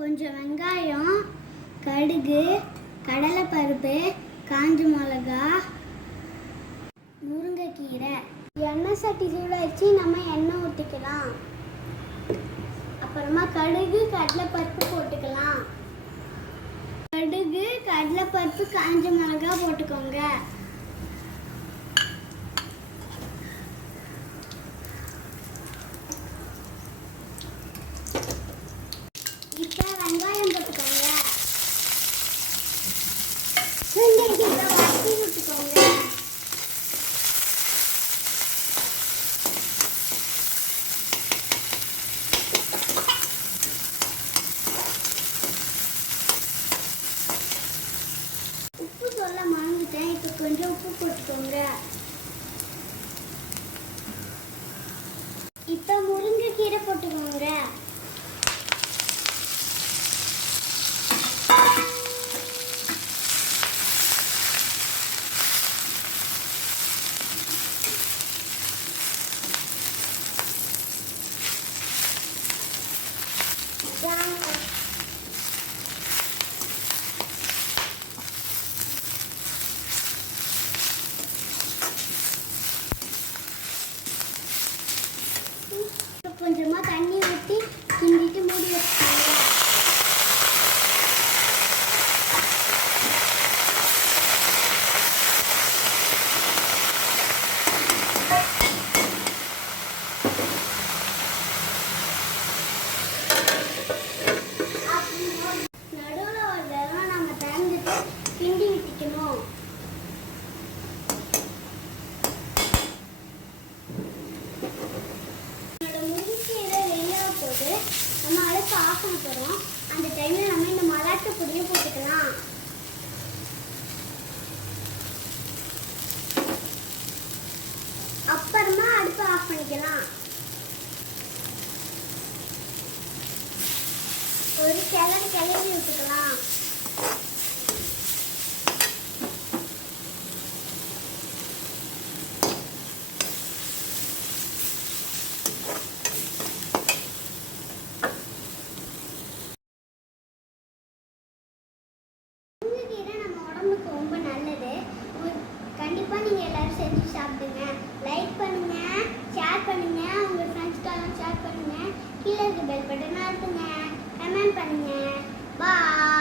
கொஞ்சம் வெங்காயம் கடுகு கடலைப்பருப்பு காஞ்ச மிளகா முருங்கைக்கீரை. எண்ணெய் சட்டி சூடாச்சு நம்ம எண்ணெய் ஊற்றிக்கலாம் அப்புறமா கடுகு கடலைப்பருப்பு போட்டுக்கலாம். கடுகு கடலைப்பருப்பு காஞ்ச மிளகா போட்டுக்கோங்க இப்போ வெங்காயம் போட்டுக்கோங்க வெங்காயத்தை வதக்கி விட்டுக்கோங்க உப்பு சொல்ல மறந்துட்டேன் இப்போ கொஞ்சம் உப்பு போட்டுக்கோங்க. இப்போ முருங்கைக்கீரை போட்டுக்கோங்க. இப்போ வாசம் தரும். அந்த டைமில் நம்ம இந்த மலாட்டு பொடியும் போட்டுக்கலாம். அப்புறமா அடுப்பு ஆஃப் பண்ணிக்கலாம். ஒரு கிளறி கிளறி விட்டுக்கலாம் முருங்கைக்கீரை நம்ம உடம்புக்கு ரொம்ப நல்லது. கண்டிப்பாக நீங்கள் எல்லோரும் எல்லாரும் செஞ்சு சாப்பிடுங்க. லைக் பண்ணுங்க ஷேர் பண்ணுங்க உங்கள் ஃப்ரெண்ட்ஸ்க்கெல்லாம் ஷேர் பண்ணுங்க. கீழே இருக்க பெல் பட்டன் அழுத்துங்க. கமெண்ட் பண்ணுங்க. பாய்